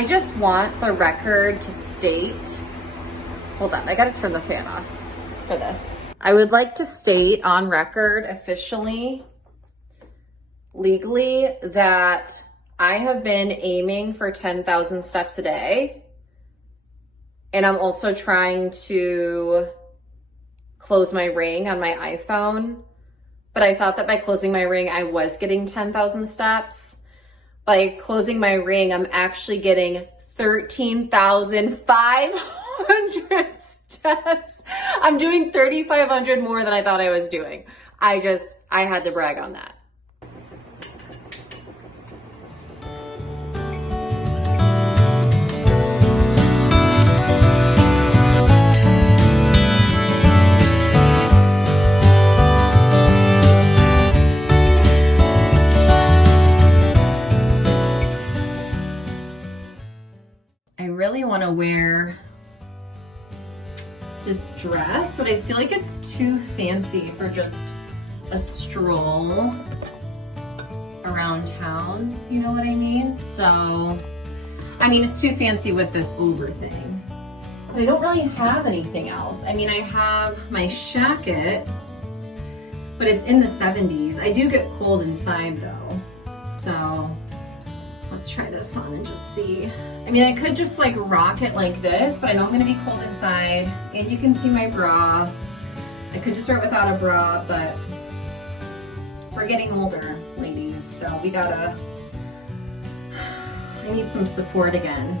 I just want the record to state, hold on, I gotta turn the fan off for this. I would like to state on record officially, legally, that I have been aiming for 10,000 steps a day. And I'm also trying to close my ring on my iPhone. But I thought that by closing my ring, I was getting 10,000 steps. By closing my ring, I'm actually getting 13,500 steps. I'm doing 3,500 more than I thought I was doing. I had to brag on that. I really want to wear this dress, but I feel like it's too fancy for just a stroll around town, you know what I mean? So, I mean, it's too fancy with this over thing. But I don't really have anything else. I mean, I have my shacket, but it's in the 70s. I do get cold inside though, so let's try this on and just see. I mean, I could just like rock it like this, but I know I'm gonna be cold inside, and you can see my bra. I could just wear it without a bra, but we're getting older, ladies, so I need some support again.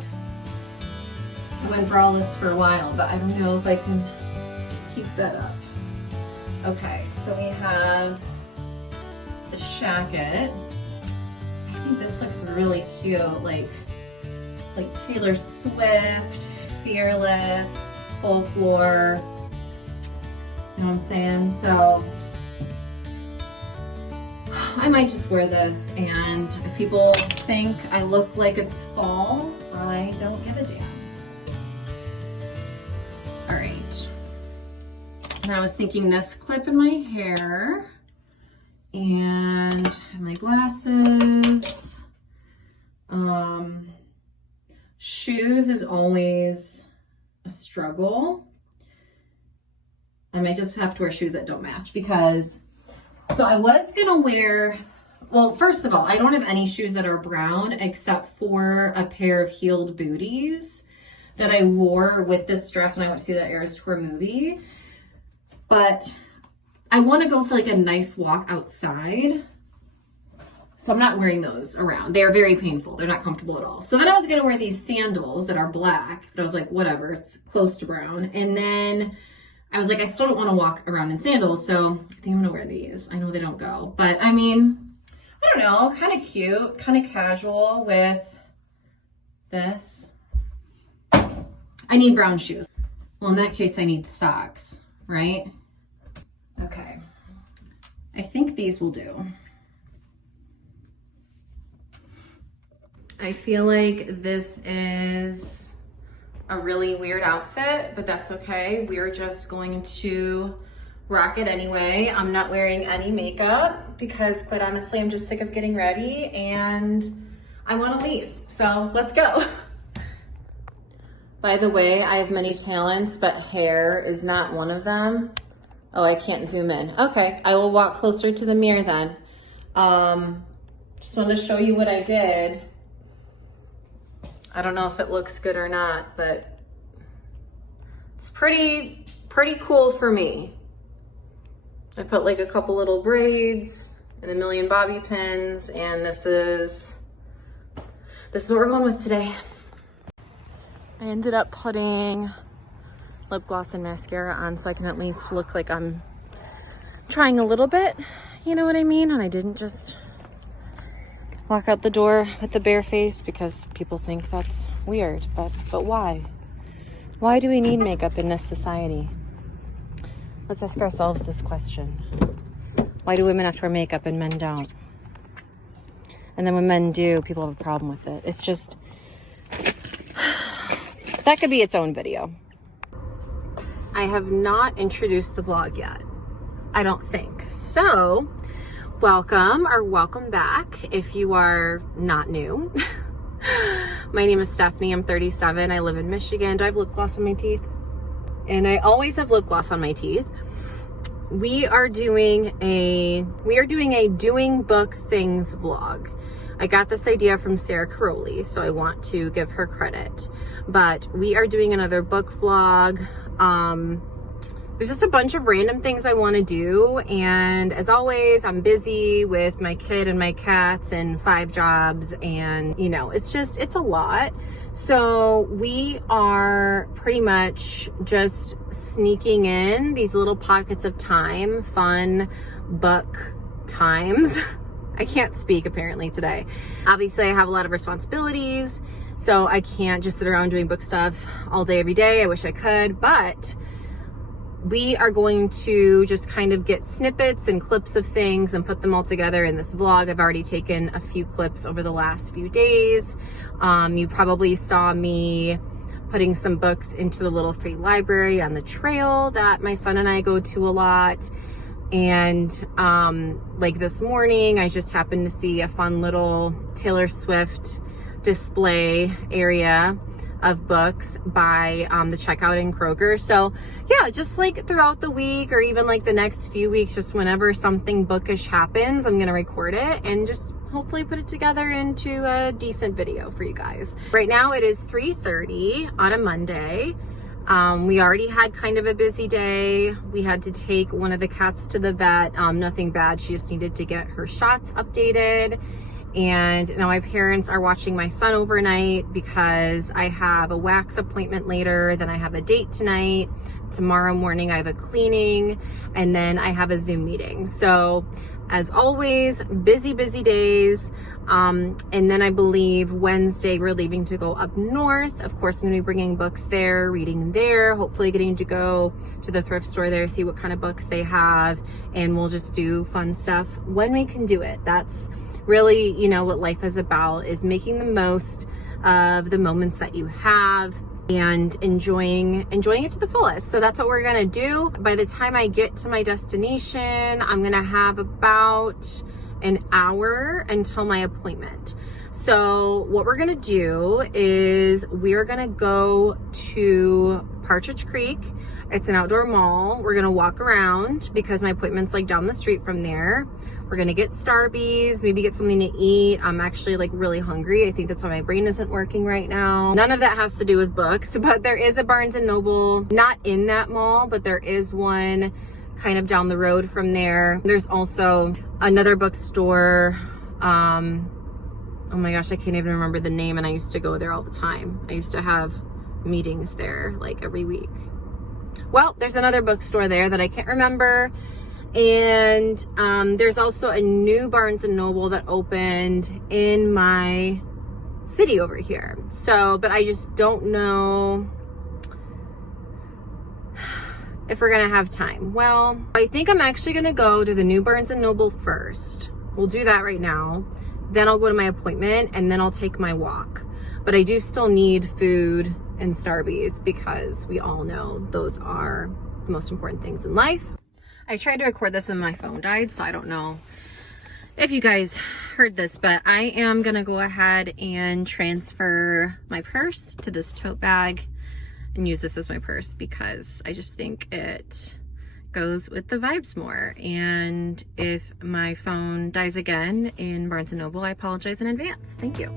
I went braless for a while, but I don't know if I can keep that up. Okay, so we have the shacket. I think this looks really cute, like Taylor Swift, Fearless, Folklore. You know what I'm saying? So I might just wear this, and if people think I look like it's fall, I don't give a damn. All right. And I was thinking this clip in my hair, and I have my glasses. Shoes is always a struggle. I might just have to wear shoes that don't match because, so I was gonna wear, well, first of all, I don't have any shoes that are brown except for a pair of heeled booties that I wore with this dress when I went to see the Eras Tour movie. But I want to go for like a nice walk outside. So I'm not wearing those around. They are very painful. They're not comfortable at all. So then I was going to wear these sandals that are black, but I was like, whatever, it's close to brown. And then I was like, I still don't want to walk around in sandals. So I think I'm going to wear these. I know they don't go, but I mean, I don't know, kind of cute, kind of casual with this. I need brown shoes. Well, in that case, I need socks, right? Okay. I think these will do. I feel like this is a really weird outfit, but that's okay. We're just going to rock it anyway. I'm not wearing any makeup because quite honestly, I'm just sick of getting ready and I want to leave. So let's go. By the way, I have many talents, but hair is not one of them. Oh, I can't zoom in. Okay, I will walk closer to the mirror then. Just want to show you what I did. I don't know if it looks good or not, but it's pretty cool for me. I put like a couple little braids and a million bobby pins, and this is what we're going with today. I ended up putting lip gloss and mascara on so I can at least look like I'm trying a little bit, you know what I mean? And I didn't just walk out the door with the bare face because people think that's weird, but why? Why do we need makeup in this society? Let's ask ourselves this question. Why do women have to wear makeup and men don't? And then when men do, people have a problem with it. It's just, that could be its own video. I have not introduced the vlog yet, I don't think. So, welcome or welcome back if you are not new. My name is Stephanie. I'm 37. I live in Michigan. Do I have lip gloss on my teeth? And I always have lip gloss on my teeth. We are doing a doing book things vlog. I got this idea from Sarah Caroli, so I want to give her credit. But we are doing another book vlog. There's just a bunch of random things I want to do, and as always, I'm busy with my kid and my cats and 5 jobs, and you know, it's a lot. So we are pretty much just sneaking in these little pockets of time, fun book times. I can't speak apparently today. Obviously, I have a lot of responsibilities, so I can't just sit around doing book stuff all day, every day. I wish I could, but we are going to just kind of get snippets and clips of things and put them all together in this vlog. I've already taken a few clips over the last few days. You probably saw me putting some books into the little free library on the trail that my son and I go to a lot. And like this morning, I just happened to see a fun little Taylor Swift display area of books by the checkout in Kroger. So yeah, just like throughout the week or even like the next few weeks, just whenever something bookish happens, I'm gonna record it and just hopefully put it together into a decent video for you guys. Right now it is 3:30 on a Monday. We already had kind of a busy day. We had to take one of the cats to the vet. Nothing bad, she just needed to get her shots updated. And now my parents are watching my son overnight because I have a wax appointment later, then I have a date tonight. Tomorrow morning I have a cleaning, and then I have a Zoom meeting. So as always, busy days. And then I believe Wednesday we're leaving to go up north. Of course, I'm gonna be bringing books there, reading there, hopefully getting to go to the thrift store there, see what kind of books they have, and we'll just do fun stuff when we can do it. That's really, you know, what life is about, is making the most of the moments that you have and enjoying it to the fullest. So that's what we're gonna do. By the time I get to my destination, I'm gonna have about an hour until my appointment. So what we're gonna do is we're gonna go to Partridge Creek. It's an outdoor mall. We're gonna walk around because my appointment's like down the street from there. We're gonna get Starbies, maybe get something to eat. I'm actually like really hungry. I think that's why my brain isn't working right now. None of that has to do with books, but there is a Barnes and Noble, not in that mall, but there is one kind of down the road from there. There's also another bookstore. Oh my gosh, I can't even remember the name, and I used to go there all the time. I used to have meetings there like every week. Well, there's another bookstore there that I can't remember. And there's also a new Barnes and Noble that opened in my city over here. So, but I just don't know if we're gonna have time. Well, I think I'm actually gonna go to the new Barnes and Noble first. We'll do that right now. Then I'll go to my appointment, and then I'll take my walk. But I do still need food and Starbies because we all know those are the most important things in life. I tried to record this and my phone died, so I don't know if you guys heard this, but I am gonna go ahead and transfer my purse to this tote bag and use this as my purse because I just think it goes with the vibes more. And if my phone dies again in Barnes & Noble, I apologize in advance. Thank you.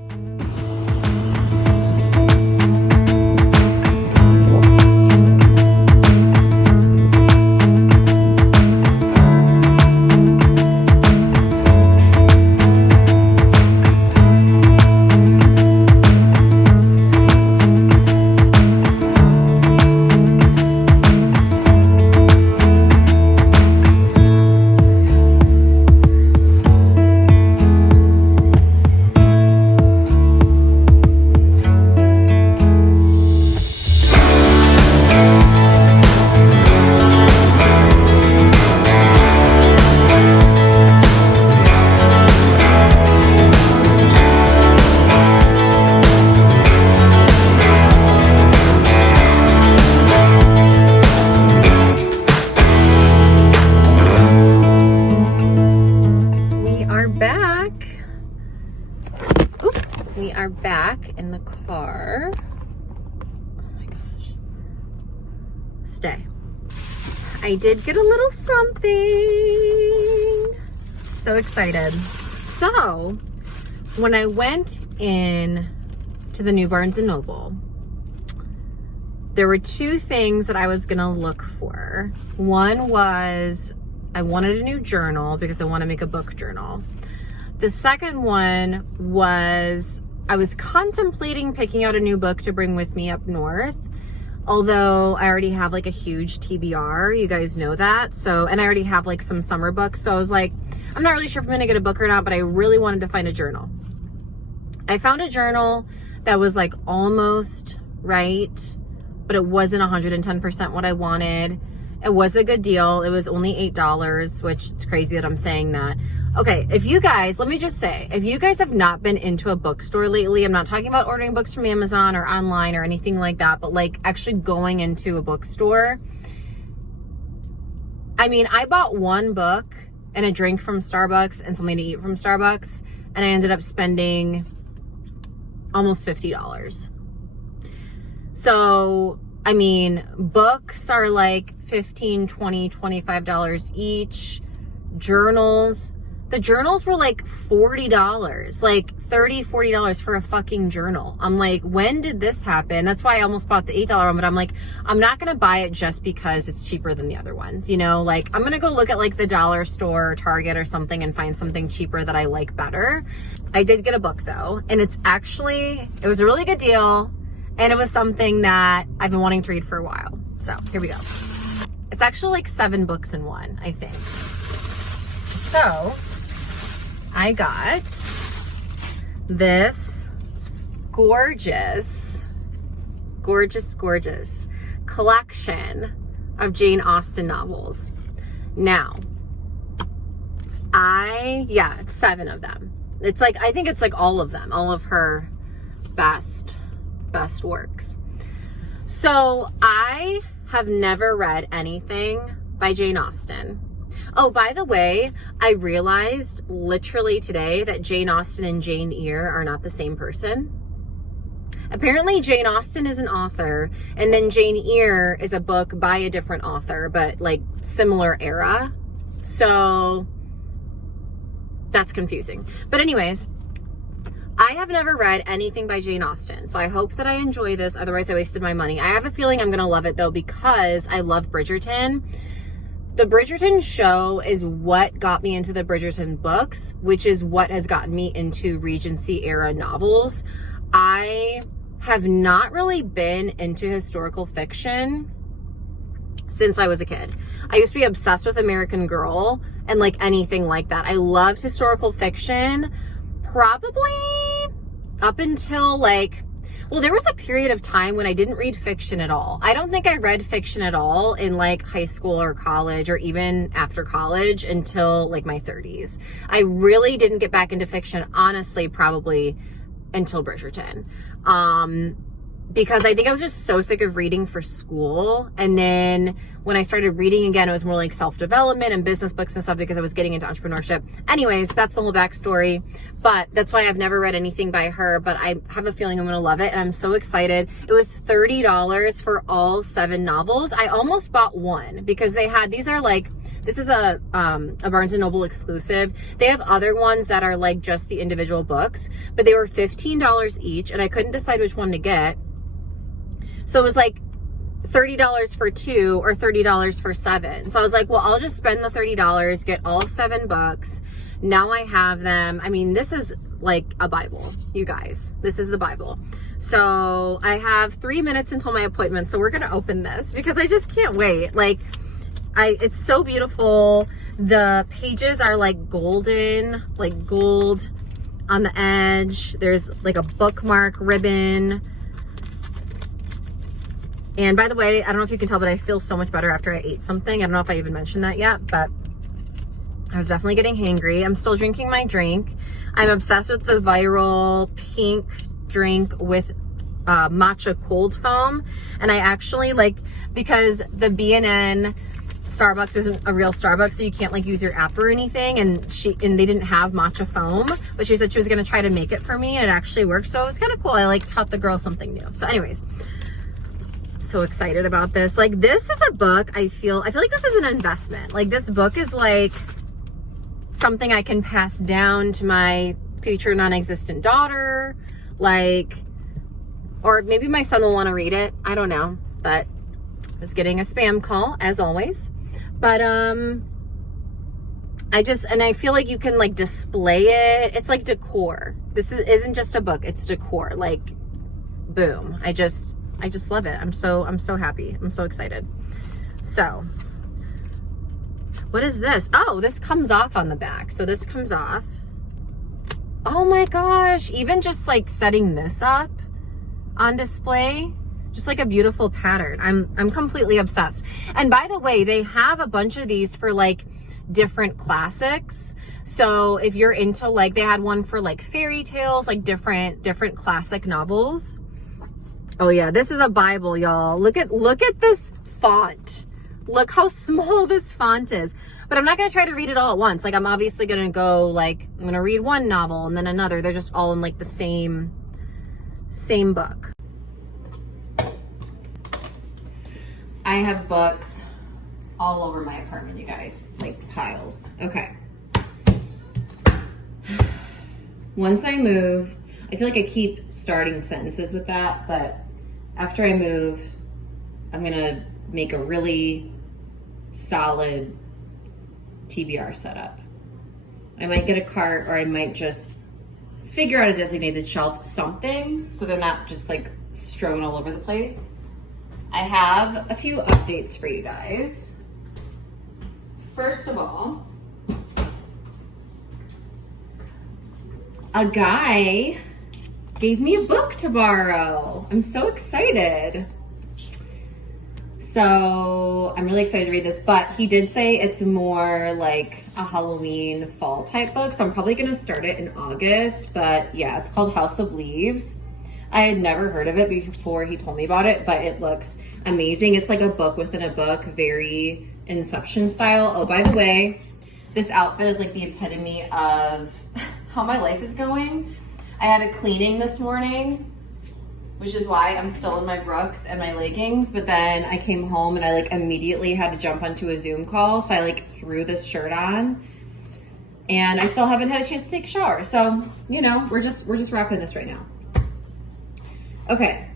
day. I did get a little something. So excited. So when I went in to the new Barnes & Noble, there were two things that I was gonna look for. One was I wanted a new journal because I want to make a book journal. The second one was I was contemplating picking out a new book to bring with me up north. Although I already have like a huge TBR, you guys know that. So, and I already have like some summer books. So I was like, I'm not really sure if I'm gonna get a book or not, but I really wanted to find a journal. I found a journal that was like almost right, but it wasn't 110% what I wanted. It was a good deal. It was only $8, which it's crazy that I'm saying that. Okay, if you guys, let me just say, if you guys have not been into a bookstore lately, I'm not talking about ordering books from Amazon or online or anything like that, but like actually going into a bookstore. I mean, I bought one book and a drink from Starbucks and something to eat from Starbucks, and I ended up spending almost $50. So, I mean, books are like $15, $20, $25 each. Journals, the journals were like $40, like $30, $40 for a fucking journal. I'm like, when did this happen? That's why I almost bought the $8 one, but I'm like, I'm not gonna buy it just because it's cheaper than the other ones, you know? Like, I'm gonna go look at like the dollar store or Target or something and find something cheaper that I like better. I did get a book though, and it was a really good deal, and it was something that I've been wanting to read for a while. So here we go. It's actually like 7 books in one, I think. So I got this gorgeous collection of Jane Austen novels. Now, it's 7 of them. It's like, I think it's like all of them, all of her best works. So I have never read anything by Jane Austen. Oh, by the way, I realized literally today that Jane Austen and Jane Eyre are not the same person. Apparently Jane Austen is an author, and then Jane Eyre is a book by a different author, but like similar era. So that's confusing. But anyways, I have never read anything by Jane Austen, so I hope that I enjoy this. Otherwise, I wasted my money. I have a feeling I'm gonna love it though, because I love Bridgerton. The Bridgerton show is what got me into the Bridgerton books, which is what has gotten me into Regency era novels. I have not really been into historical fiction since I was a kid. I used to be obsessed with American Girl and like anything like that. I loved historical fiction, probably up until there was a period of time when I didn't read fiction at all. I don't think I read fiction at all in like high school or college or even after college until like my 30s. I really didn't get back into fiction, honestly, probably until Bridgerton. Because I think I was just so sick of reading for school. And then when I started reading again, it was more like self-development and business books and stuff because I was getting into entrepreneurship. Anyways, that's the whole backstory. But that's why I've never read anything by her, but I have a feeling I'm going to love it. And I'm so excited. It was $30 for all 7 novels. I almost bought one because this is a Barnes & Noble exclusive. They have other ones that are like just the individual books, but they were $15 each, and I couldn't decide which one to get. So it was like $30 for 2 or $30 for 7. So I was like, well, I'll just spend the $30, get all 7 books. Now I have them. I mean, this is like a Bible, you guys. This is the Bible. So I have 3 minutes until my appointment. So we're going to open this because I just can't wait. It's so beautiful. The pages are like golden, like gold on the edge. There's like a bookmark ribbon. And by the way, I don't know if you can tell, but I feel so much better after I ate something. I don't know if I even mentioned that yet, but I was definitely getting hangry. I'm still drinking my drink. I'm obsessed with the viral pink drink with matcha cold foam. And I actually because the B&N Starbucks isn't a real Starbucks, so you can't like use your app or anything, and they didn't have matcha foam, but she said she was gonna try to make it for me, and it actually worked. So it was kind of cool. I taught the girl something new. So anyways, so excited about this. Like, this is a book I feel like this is an investment. Like, this book is like something I can pass down to my future non-existent daughter, like, or maybe my son will want to read it. I don't know, but I was getting a spam call as always. But I feel like you can like display it. It's like decor. This isn't just a book, it's decor. Like, boom. I just love it. I'm so happy. I'm so excited. So, what is this? Oh, this comes off on the back. So this comes off. Oh my gosh. Even just like setting this up on display, just like a beautiful pattern. I'm completely obsessed. And by the way, they have a bunch of these for like different classics. So if you're into like, they had one for like fairy tales, like different classic novels. Oh yeah, this is a Bible, y'all. Look at this font. Look how small this font is. But I'm not gonna try to read it all at once. Like, I'm obviously gonna go like, I'm gonna read one novel and then another. They're just all in like the same book. I have books all over my apartment, you guys, like piles. Okay. Once I move, I feel like I keep starting sentences with that, but after I move, I'm gonna make a really solid TBR setup. I might get a cart, or I might just figure out a designated shelf, something, so they're not just like strewn all over the place. I have a few updates for you guys. First of all, a guy gave me a book to borrow. I'm so excited. So I'm really excited to read this, but he did say it's more like a Halloween fall type book. So I'm probably gonna start it in August, but yeah, it's called House of Leaves. I had never heard of it before he told me about it, but it looks amazing. It's like a book within a book, very Inception style. Oh, by the way, this outfit is like the epitome of how my life is going. I had a cleaning this morning, which is why I'm still in my Brooks and my leggings, but then I came home and I like immediately had to jump onto a Zoom call. So I like threw this shirt on and I still haven't had a chance to take a shower. So, you know, we're just rocking this right now. Okay,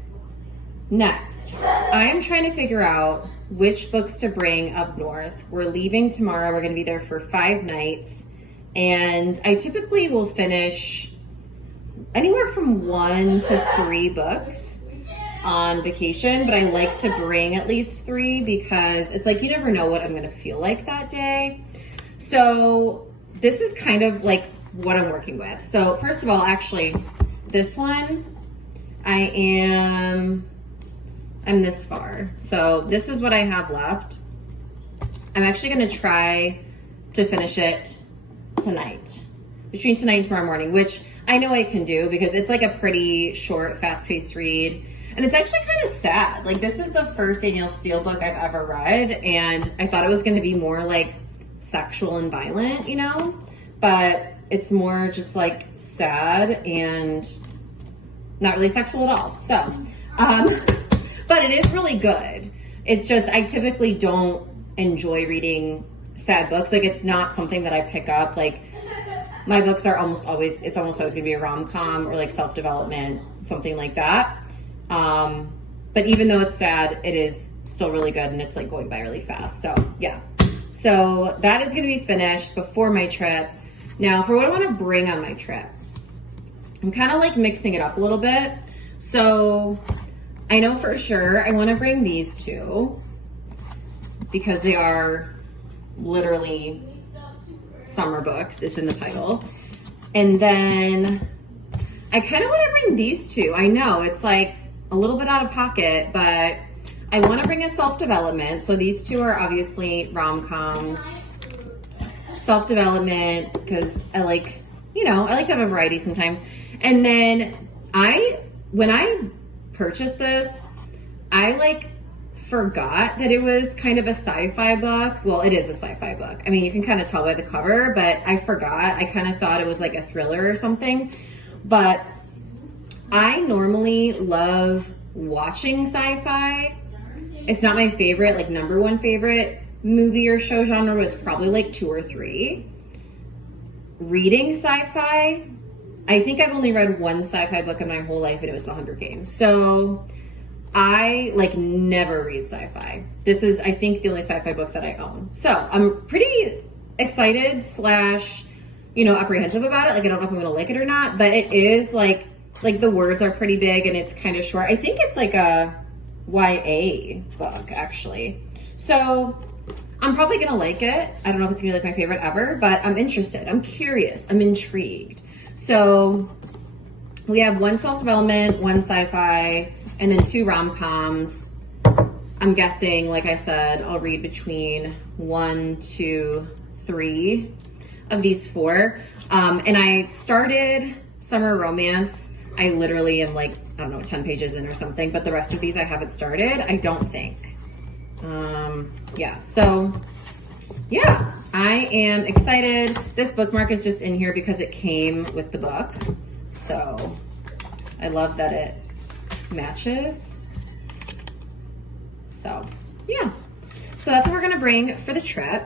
next, I am trying to figure out which books to bring up north. We're leaving tomorrow. We're gonna be there for 5 nights. And I typically will finish anywhere from 1 to 3 books on vacation, but I like to bring at least 3 because it's like, you never know what I'm gonna feel like that day. So this is kind of like what I'm working with. So first of all, actually, this one, I'm this far. So this is what I have left. I'm actually gonna try to finish it tonight, between tonight and tomorrow morning, which I know I can do because it's like a pretty short, fast-paced read. And it's actually kind of sad. Like, this is the first Danielle Steele book I've ever read, and I thought it was gonna be more like sexual and violent, you know? But it's more just like sad and not really sexual at all. So, but it is really good. It's just, I typically don't enjoy reading sad books. Like, it's not something that I pick up. Like, my books are almost always gonna be a rom-com or like self-development, something like that. But even though it's sad, it is still really good and it's like going by really fast. So yeah, so that is gonna be finished before my trip. Now for what I wanna bring on my trip, I'm kind of like mixing it up a little bit. So I know for sure I wanna bring these 2 because they are literally summer books. It's in the title. And then I kind of want to bring these 2. I know it's like a little bit out of pocket, but I want to bring a self-development. So these 2 are obviously rom-coms, self-development, because I like, you know, I like to have a variety sometimes. And then when I purchased this, I like forgot that it was kind of a sci-fi book. Well, it is a sci-fi book. I mean, you can kind of tell by the cover, but I forgot. I kind of thought it was like a thriller or something. But I normally love watching sci-fi It's not my favorite, like number one favorite movie or show genre, but it's probably like 2 or 3. Reading sci-fi, I think I've only read one sci-fi book in my whole life, and it was The Hunger Games. So I like never read sci-fi. This is, I think, the only sci-fi book that I own. So I'm pretty excited slash, you know, apprehensive about it. Like, I don't know if I'm gonna like it or not, but it is like the words are pretty big and it's kind of short. I think it's like a YA book, actually. So I'm probably gonna like it. I don't know if it's gonna be like my favorite ever, but I'm interested. I'm curious. I'm intrigued. So we have 1 self-development, 1 sci-fi, and then 2 rom-coms. I'm guessing, like I said, I'll read between 1, 2, 3 of these 4. And I started Summer Romance. I literally am like, I don't know, 10 pages in or something, but the rest of these I haven't started, I don't think. Yeah, so yeah, I am excited. This bookmark is just in here because it came with the book. So I love that it matches. So yeah, so that's what we're gonna bring for the trip.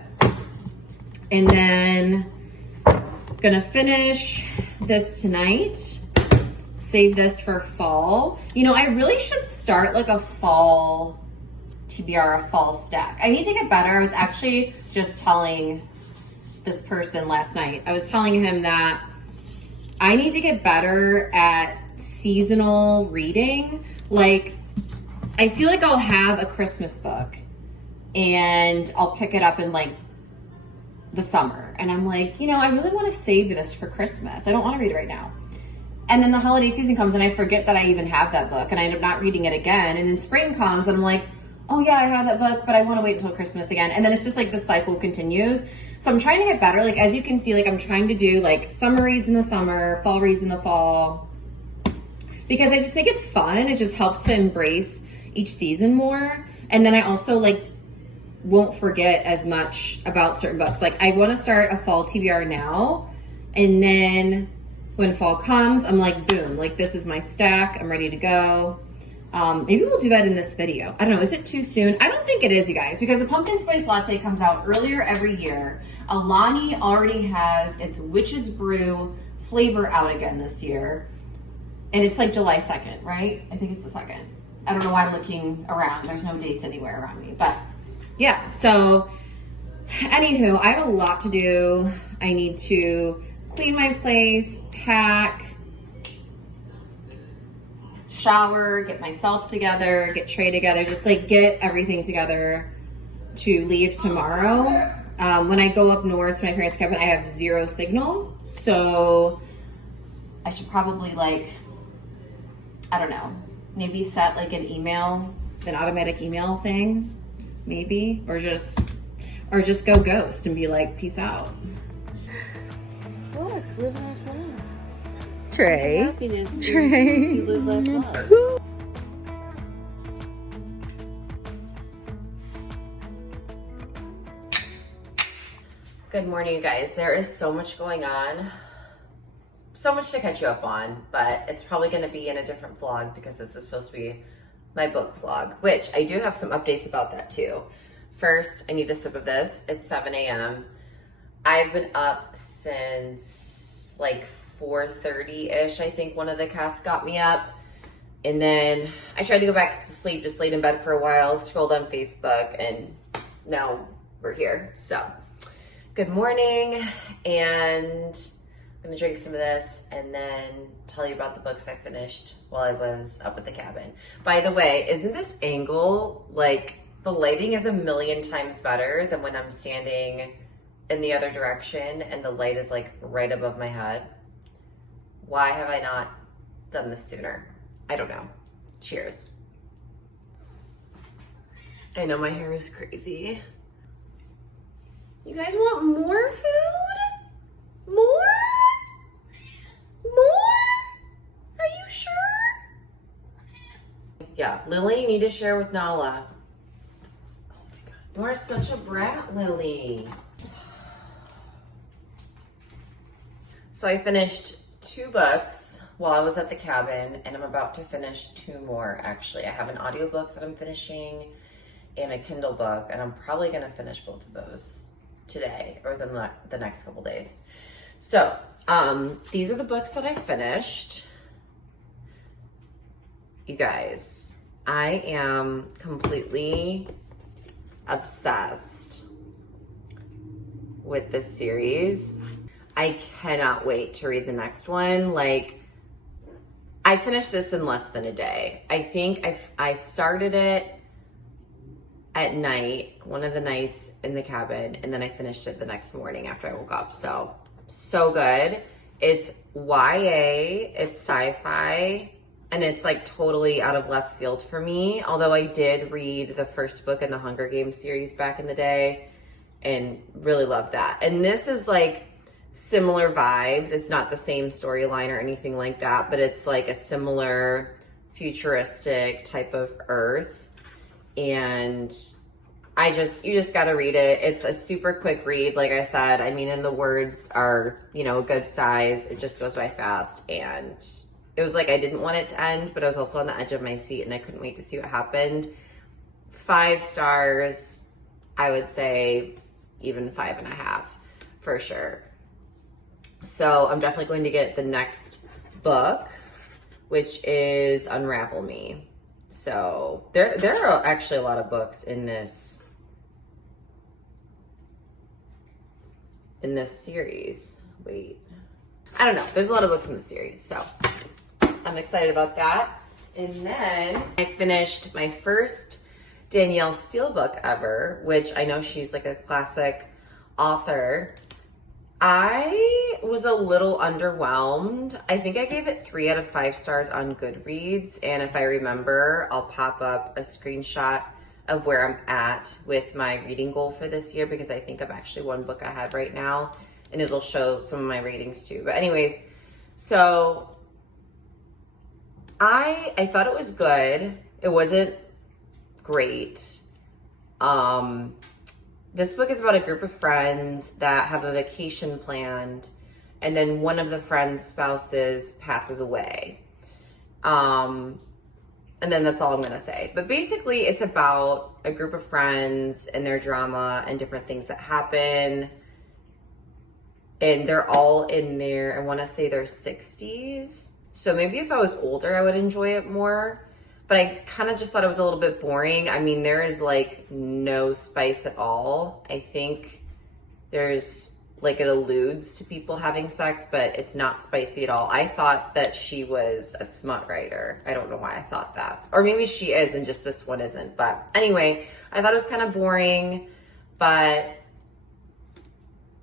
And then gonna finish this tonight, save this for fall. You know, I really should start like a fall TBR, a fall stack. I need to get better. I was actually just telling this person last night, I was telling him that I need to get better at seasonal reading. Like, I feel like I'll have a Christmas book and I'll pick it up in like the summer. And I'm like, you know, I really want to save this for Christmas. I don't want to read it right now. And then the holiday season comes and I forget that I even have that book and I end up not reading it again. And then spring comes and I'm like, oh yeah, I have that book, but I want to wait until Christmas again. And then it's just like the cycle continues. So I'm trying to get better. Like, as you can see, like I'm trying to do like summer reads in the summer, fall reads in the fall, because I just think it's fun. It just helps to embrace each season more. And then I also like won't forget as much about certain books. Like, I want to start a fall TBR now. And then when fall comes, I'm like, boom, like this is my stack. I'm ready to go. Maybe we'll do that in this video. I don't know, is it too soon? I don't think it is, you guys, because the pumpkin spice latte comes out earlier every year. Alani already has its witch's brew flavor out again this year. And it's like July 2nd, right? I think it's the 2nd. I don't know why I'm looking around. There's no dates anywhere around me, but yeah. So anywho, I have a lot to do. I need to clean my place, pack, shower, get myself together, get Trey together, just like get everything together to leave tomorrow. When I go up north to my parents' cabin, I have 0 signal. So I should probably like, I don't know, maybe set like an email, an automatic email thing, maybe, or just go ghost and be like, peace out. Look, live and laugh love. Trey. Happiness. Trey. Since you live, laugh, love. Good morning, you guys. There is so much going on. So much to catch you up on, but it's probably going to be in a different vlog because this is supposed to be my book vlog, which I do have some updates about that too. First, I need a sip of this. It's 7 a.m. I've been up since like 4:30-ish. I think one of the cats got me up. And then I tried to go back to sleep, just laid in bed for a while, scrolled on Facebook, and now we're here. So, good morning, and I'm gonna drink some of this and then tell you about the books I finished while I was up at the cabin. By the way, isn't this angle, like, the lighting is a million times better than when I'm standing in the other direction and the light is like right above my head? Why have I not done this sooner? I don't know. Cheers. I know my hair is crazy. You guys want more food? More? Are you sure? Yeah, Lily, you need to share with Nala. Oh my God, you are such a brat, Lily. So I finished 2 books while I was at the cabin, and I'm about to finish 2 more, actually. I have an audiobook that I'm finishing, and a Kindle book, and I'm probably going to finish both of those today or the next couple days. So these are the books that I finished. You guys, I am completely obsessed with this series. I cannot wait to read the next one. Like, I finished this in less than a day. I think I started it at night, one of the nights in the cabin, and then I finished it the next morning after I woke up. So good. It's YA, it's sci-fi, and it's like totally out of left field for me. Although I did read the first book in the Hunger Games series back in the day and really loved that. And this is like similar vibes. It's not the same storyline or anything like that, but it's like a similar futuristic type of Earth. And you just got to read it. It's a super quick read. Like I said, I mean, and the words are, you know, a good size. It just goes by fast. And it was like, I didn't want it to end, but I was also on the edge of my seat and I couldn't wait to see what happened. 5 stars, I would say even 5.5 for sure. So I'm definitely going to get the next book, which is Unravel Me. So there are actually a lot of books in this series. Wait, I don't know. There's a lot of books in the series, so I'm excited about that. And then I finished my first Danielle Steele book ever, which I know she's like a classic author. I was a little underwhelmed. I think I gave it 3 out of 5 stars on Goodreads. And if I remember, I'll pop up a screenshot of where I'm at with my reading goal for this year, because I think I'm actually 1 book ahead right now, and it'll show some of my ratings too. But anyways, so I thought it was good. It wasn't great. This book is about a group of friends that have a vacation planned, and then one of the friends' spouses passes away. And then that's all I'm gonna say. But basically, it's about a group of friends and their drama and different things that happen. And they're all in their, I wanna say their 60s. So maybe if I was older, I would enjoy it more. But I kind of just thought it was a little bit boring. I mean, there is like no spice at all. I think there's like, it alludes to people having sex, but it's not spicy at all. I thought that she was a smut writer. I don't know why I thought that. Or maybe she is and just this one isn't. But anyway, I thought it was kind of boring, but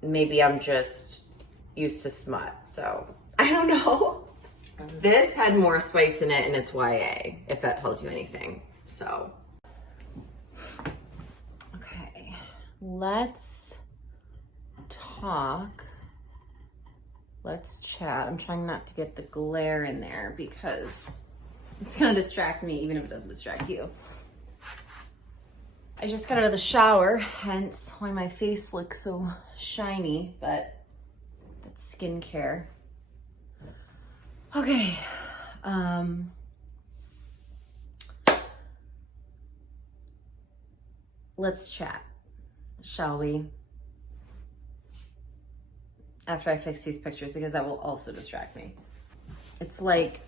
maybe I'm just used to smut. So I don't know. This had more spice in it, and it's YA, if that tells you anything. So, okay, let's talk. Let's chat. I'm trying not to get the glare in there because it's gonna distract me, even if it doesn't distract you. I just got out of the shower, hence why my face looks so shiny, but that's skincare. Okay, let's chat, shall we? After I fix these pictures, because that will also distract me. It's like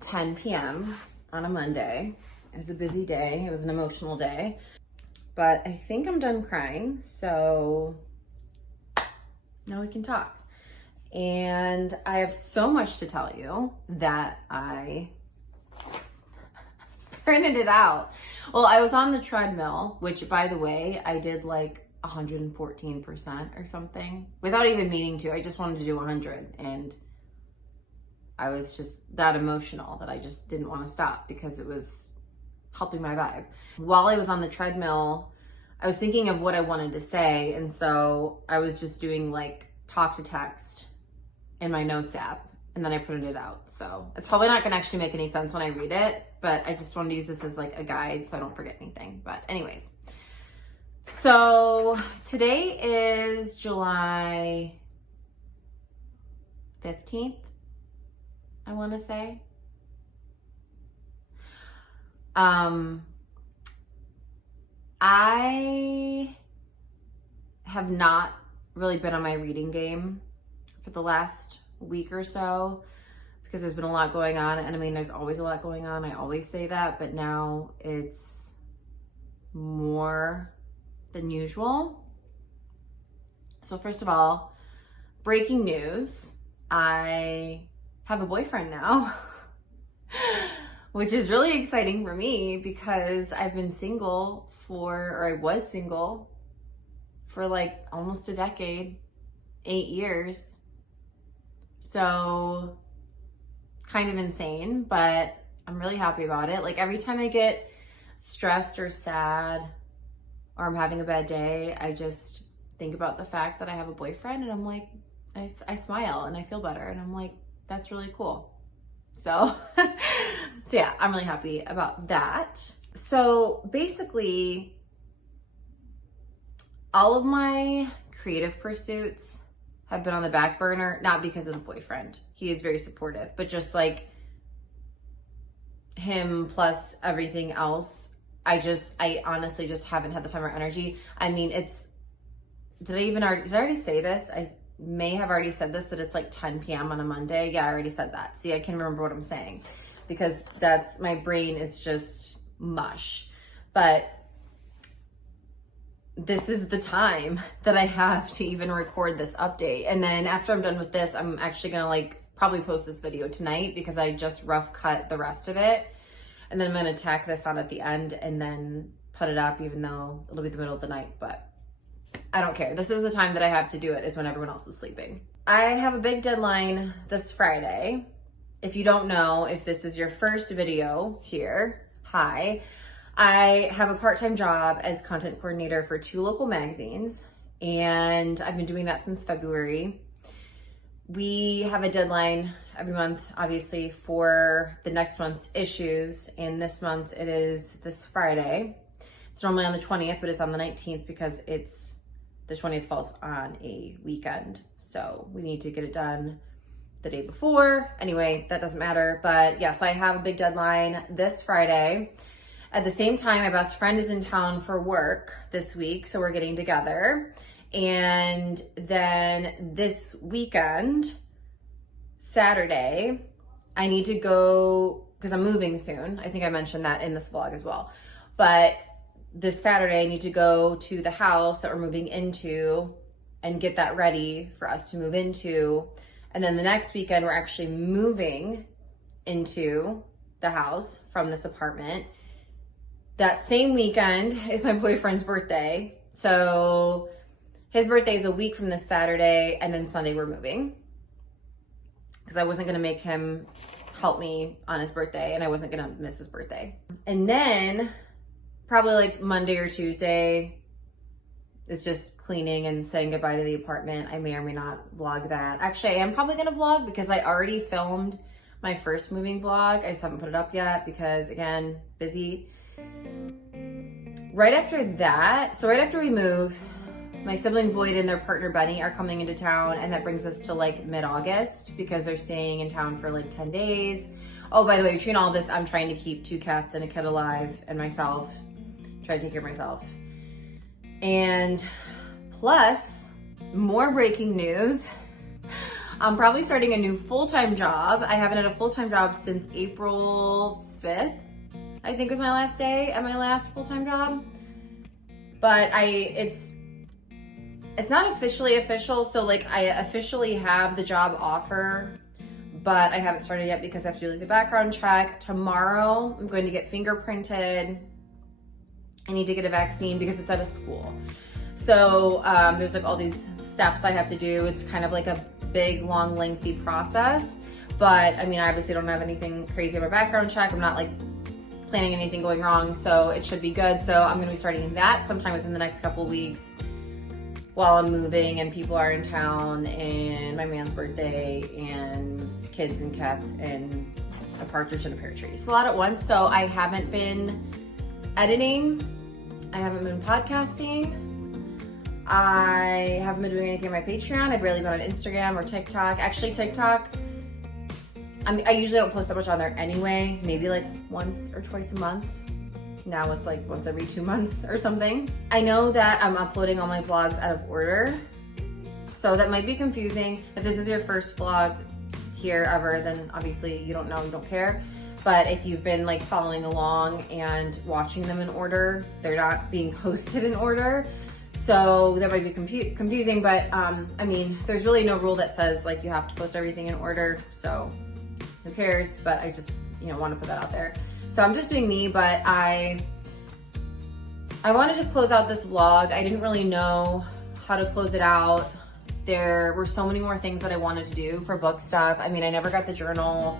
10 p.m. on a Monday. It was a busy day. It was an emotional day, but I think I'm done crying, so now we can talk. And I have so much to tell you that I printed it out. Well, I was on the treadmill, which, by the way, I did like 114% or something without even meaning to. I just wanted to do 100, and I was just that emotional that I just didn't want to stop because it was helping my vibe. While I was on the treadmill, I was thinking of what I wanted to say, and so I was just doing like talk to text in my notes app, and then I printed it out. So it's probably not gonna actually make any sense when I read it, but I just wanted to use this as like a guide so I don't forget anything. But anyways, so today is July 15th, I wanna say. I have not really been on my reading game for the last week or so because there's been a lot going on. And I mean, there's always a lot going on. I always say that, but now it's more than usual. So first of all, breaking news, I have a boyfriend now, which is really exciting for me because I've been single I was single for like almost a decade, 8 years. So kind of insane, but I'm really happy about it. Like every time I get stressed or sad or I'm having a bad day, I just think about the fact that I have a boyfriend and I'm like, I smile and I feel better and I'm like, that's really cool. So, so yeah, I'm really happy about that. So basically, all of my creative pursuits have been on the back burner, not because of the boyfriend. He is very supportive, but just like him plus everything else, I honestly just haven't had the time or energy. I mean, did I already say this? I may have already said this, that it's like 10 p.m. on a Monday. Yeah, I already said that. See, I can remember what I'm saying because my brain is just mush. But this is the time that I have to even record this update. And then after I'm done with this, I'm actually gonna like probably post this video tonight because I just rough cut the rest of it. And then I'm gonna tack this on at the end and then put it up, even though it'll be the middle of the night, but I don't care. This is the time that I have to do it, is when everyone else is sleeping. I have a big deadline this Friday. If you don't know, if this is your first video here, hi. I have a part-time job as content coordinator for 2 local magazines, and I've been doing that since February. We have a deadline every month, obviously, for the next month's issues, and this month it is this Friday. It's normally on the 20th, but it's on the 19th because the 20th falls on a weekend. So we need to get it done the day before. Anyway, that doesn't matter. But yes, I have a big deadline this Friday. At the same time, my best friend is in town for work this week, so we're getting together. And then this weekend, Saturday, I need to go, because I'm moving soon. I think I mentioned that in this vlog as well. But this Saturday, I need to go to the house that we're moving into and get that ready for us to move into. And then the next weekend, we're actually moving into the house from this apartment. That same weekend is my boyfriend's birthday. So his birthday is a week from this Saturday, and then Sunday we're moving. Because I wasn't gonna make him help me on his birthday, and I wasn't gonna miss his birthday. And then probably like Monday or Tuesday, it's just cleaning and saying goodbye to the apartment. I may or may not vlog that. Actually, I am probably gonna vlog because I already filmed my first moving vlog. I just haven't put it up yet because, again, busy. Right after that, so right after we move, my sibling Void and their partner Benny are coming into town, and that brings us to like mid-August because they're staying in town for like 10 days. Oh, by the way, between all this, I'm trying to keep 2 cats and a kid alive and myself. Try to take care of myself. And plus, more breaking news. I'm probably starting a new full-time job. I haven't had a full-time job since April 5th. I think was my last day at my last full-time job. But it's not officially official. So like I officially have the job offer, but I haven't started yet because I have to do like the background check. Tomorrow, I'm going to get fingerprinted. I need to get a vaccine because it's at a school. So there's like all these steps I have to do. It's kind of like a big, long, lengthy process. But I mean, I obviously don't have anything crazy in my background check. I'm not like planning anything going wrong, so it should be good. So I'm gonna be starting that sometime within the next couple of weeks while I'm moving and people are in town and my man's birthday and kids and cats and a partridge and a pear tree. It's a lot at once, so I haven't been editing. I haven't been podcasting. I haven't been doing anything on my Patreon. I've barely been on Instagram or TikTok. Actually, TikTok, I usually don't post that much on there anyway, maybe like once or twice a month. Now it's like once every 2 months or something. I know that I'm uploading all my vlogs out of order, so that might be confusing. If this is your first vlog here ever, then obviously you don't know, you don't care. But if you've been like following along and watching them in order, they're not being posted in order. So that might be confusing, but I mean, there's really no rule that says like you have to post everything in order, so who cares? But I just, you know, want to put that out there. So I'm just doing me, but I wanted to close out this vlog. I didn't really know how to close it out. There were so many more things that I wanted to do for book stuff. I mean, I never got the journal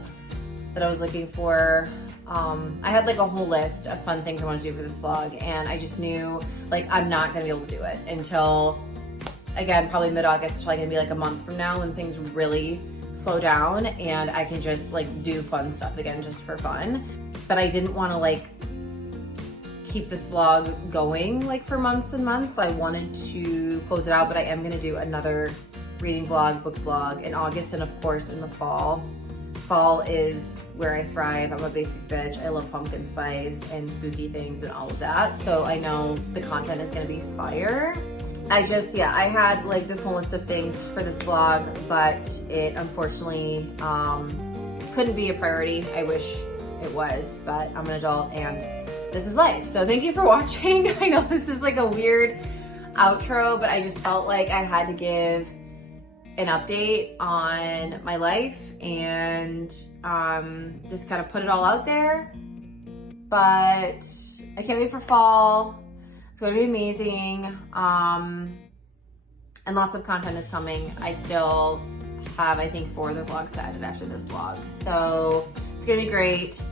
that I was looking for. I had like a whole list of fun things I wanted to do for this vlog, and I just knew like I'm not gonna be able to do it until, again, probably mid-August. It's probably gonna be like a month from now when things really slow down and I can just like do fun stuff again just for fun. But I didn't want to like keep this vlog going like for months and months, so I wanted to close it out. But I am gonna do another reading vlog, book vlog in August, and of course in the fall. Fall is where I thrive. I'm a basic bitch. I love pumpkin spice and spooky things and all of that. So I know the content is gonna be fire. I had like this whole list of things for this vlog, but it unfortunately couldn't be a priority. I wish it was, but I'm an adult and this is life. So thank you for watching. I know this is like a weird outro, but I just felt like I had to give an update on my life and just kind of put it all out there. But I can't wait for fall. It's going to be amazing. And lots of content is coming. I still have, I think, 4 other vlogs to edit after this vlog. So it's going to be great.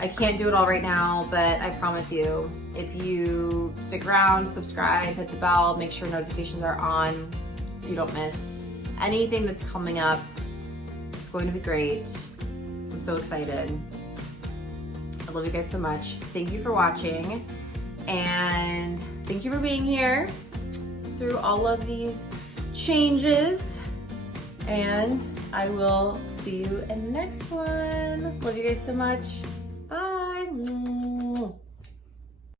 I can't do it all right now, but I promise you, if you stick around, subscribe, hit the bell, make sure notifications are on so you don't miss anything that's coming up. It's going to be great. I'm so excited. I love you guys so much. Thank you for watching, and thank you for being here through all of these changes, and I will see you in the next one. Love you guys so much.